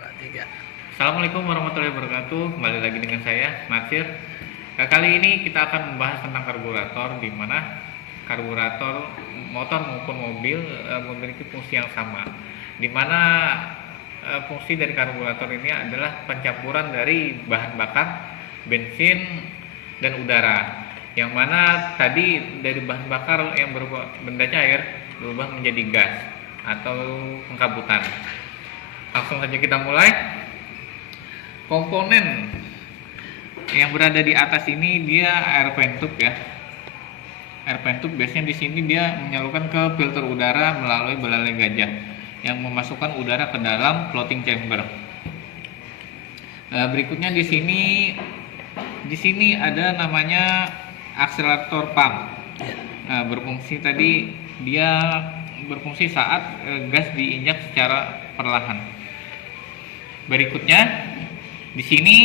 2, 3. Assalamualaikum warahmatullahi wabarakatuh. Kembali lagi dengan saya, Natsir. Kali ini kita akan membahas tentang karburator, di mana karburator motor maupun mobil memiliki fungsi yang sama. Di mana fungsi dari karburator ini adalah pencampuran dari bahan bakar, bensin, dan udara. Yang mana tadi dari bahan bakar yang berubah benda cair berubah menjadi gas atau pengkabutan. Langsung saja kita mulai. Komponen yang berada di atas ini dia air vent tube ya. Air vent tube biasanya di sini dia menyalurkan ke filter udara melalui belalai gajah yang memasukkan udara ke dalam floating chamber. Berikutnya di sini ada namanya akselerator pump. Dia berfungsi saat gas diinjak secara perlahan. Berikutnya di sini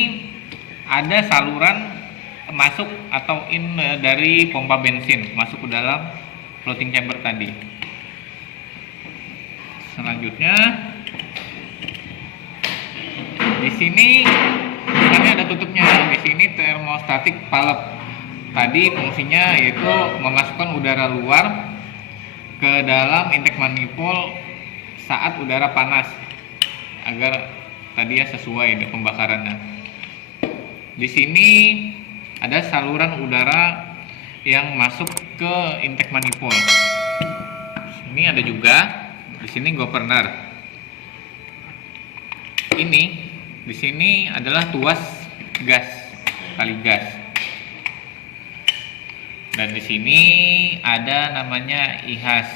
ada saluran masuk atau in dari pompa bensin masuk ke dalam floating chamber tadi. Selanjutnya di sini sebenarnya ada tutupnya. Di sini thermostatic valve. Tadi fungsinya yaitu memasukkan udara luar ke dalam intake manifold saat udara panas agar tadi ya sesuai dengan pembakarannya. Di sini ada saluran udara yang masuk ke intake manifold. Ini ada juga di sini governor. Ini di sini adalah tuas gas, tali gas. Dan di sini ada namanya IHAS.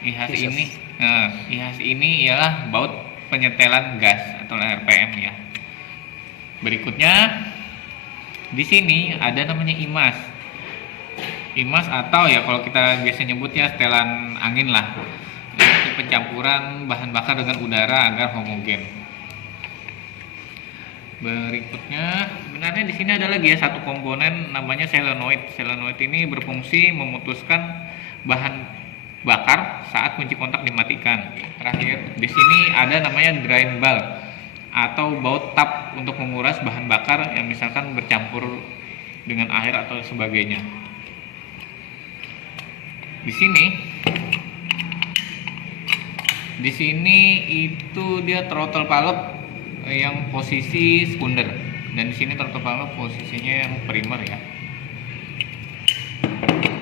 IHAS ini ialah baut penyetelan gas atau RPM ya. Berikutnya di sini ada namanya IMAS. IMAS atau ya kalau kita biasa nyebutnya setelan angin lah. Itu pencampuran bahan bakar dengan udara agar homogen. Berikutnya sebenarnya di sini ada lagi ya satu komponen namanya solenoid. Solenoid ini berfungsi memutuskan bahan bakar saat kunci kontak dimatikan. Terakhir di sini ada namanya drain bulb atau baut tap untuk menguras bahan bakar yang misalkan bercampur dengan air atau sebagainya. Di sini itu dia throttle valve yang posisi sekunder, dan di sini throttle valve posisinya yang primer ya.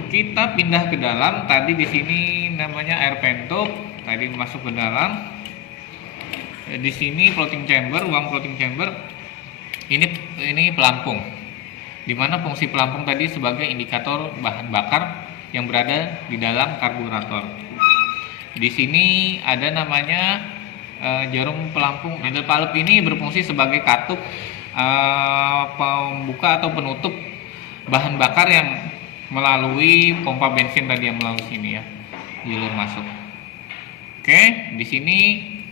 Kita pindah ke dalam. Tadi di sini namanya air vent tube, tadi masuk ke dalam. Di sini floating chamber, ruang floating chamber. Ini pelampung. Dimana fungsi pelampung tadi sebagai indikator bahan bakar yang berada di dalam karburator. Di sini ada namanya jarum pelampung. Handle valve ini berfungsi sebagai katup pembuka atau penutup bahan bakar yang melalui pompa bensin tadi yang melalui sini ya, jalur masuk. Oke, di sini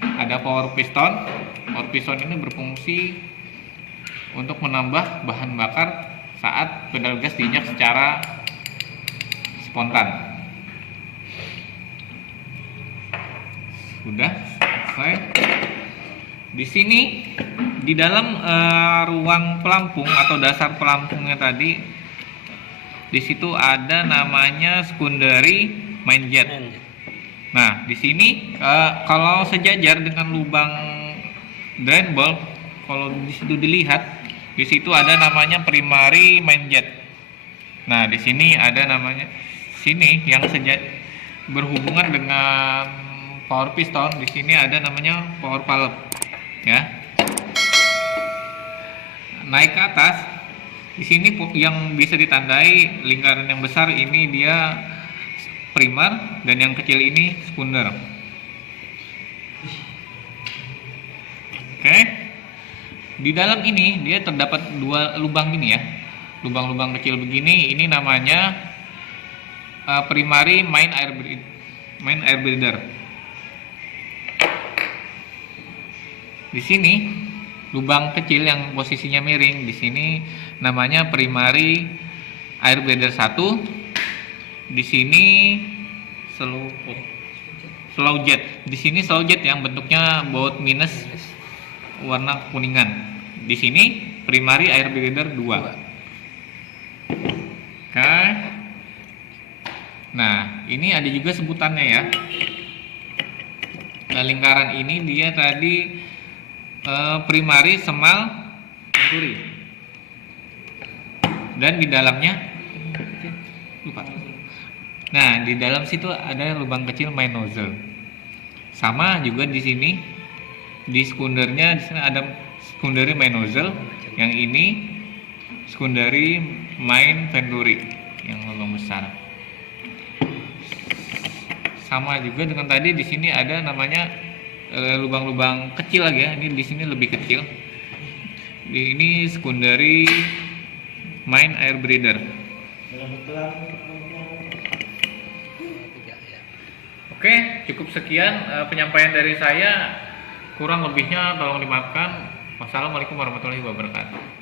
ada power piston. Power piston ini berfungsi untuk menambah bahan bakar saat pedal gas diinjak secara spontan. Sudah selesai. Di sini di dalam ruang pelampung atau dasar pelampungnya tadi, di situ ada namanya secondary main jet. Nah, di sini kalau sejajar dengan lubang drain bulb, kalau di situ dilihat, di situ ada namanya primary main jet. Nah, di sini ada namanya yang berhubungan dengan power piston. Di sini ada namanya power valve ya. Naik ke atas, di sini yang bisa ditandai lingkaran yang besar ini dia primer dan yang kecil ini sekunder. Oke. Di dalam ini dia terdapat dua lubang ini ya. Lubang-lubang kecil begini, ini namanya primary main air breather. Di sini lubang kecil yang posisinya miring, di sini namanya primary air breather 1. Di sini slow jet. Di sini slow jet yang bentuknya baut minus warna kuningan. Di sini primary air breather 2. Oke. Nah, ini ada juga sebutannya ya. Nah, lingkaran ini dia tadi primary, semal, venturi. Dan di dalamnya lupa. Nah, di dalam situ ada lubang kecil main nozzle. Sama juga di sini di sekundernya, di sini ada secondary main nozzle. Yang ini secondary main venturi yang lubang besar. Sama juga dengan tadi, di sini ada namanya lubang-lubang kecil lagi ya. Ini di sini lebih kecil. Ini secondary main air breather. Oke, cukup sekian penyampaian dari saya. Kurang lebihnya tolong dimaafkan. Wassalamualaikum warahmatullahi wabarakatuh.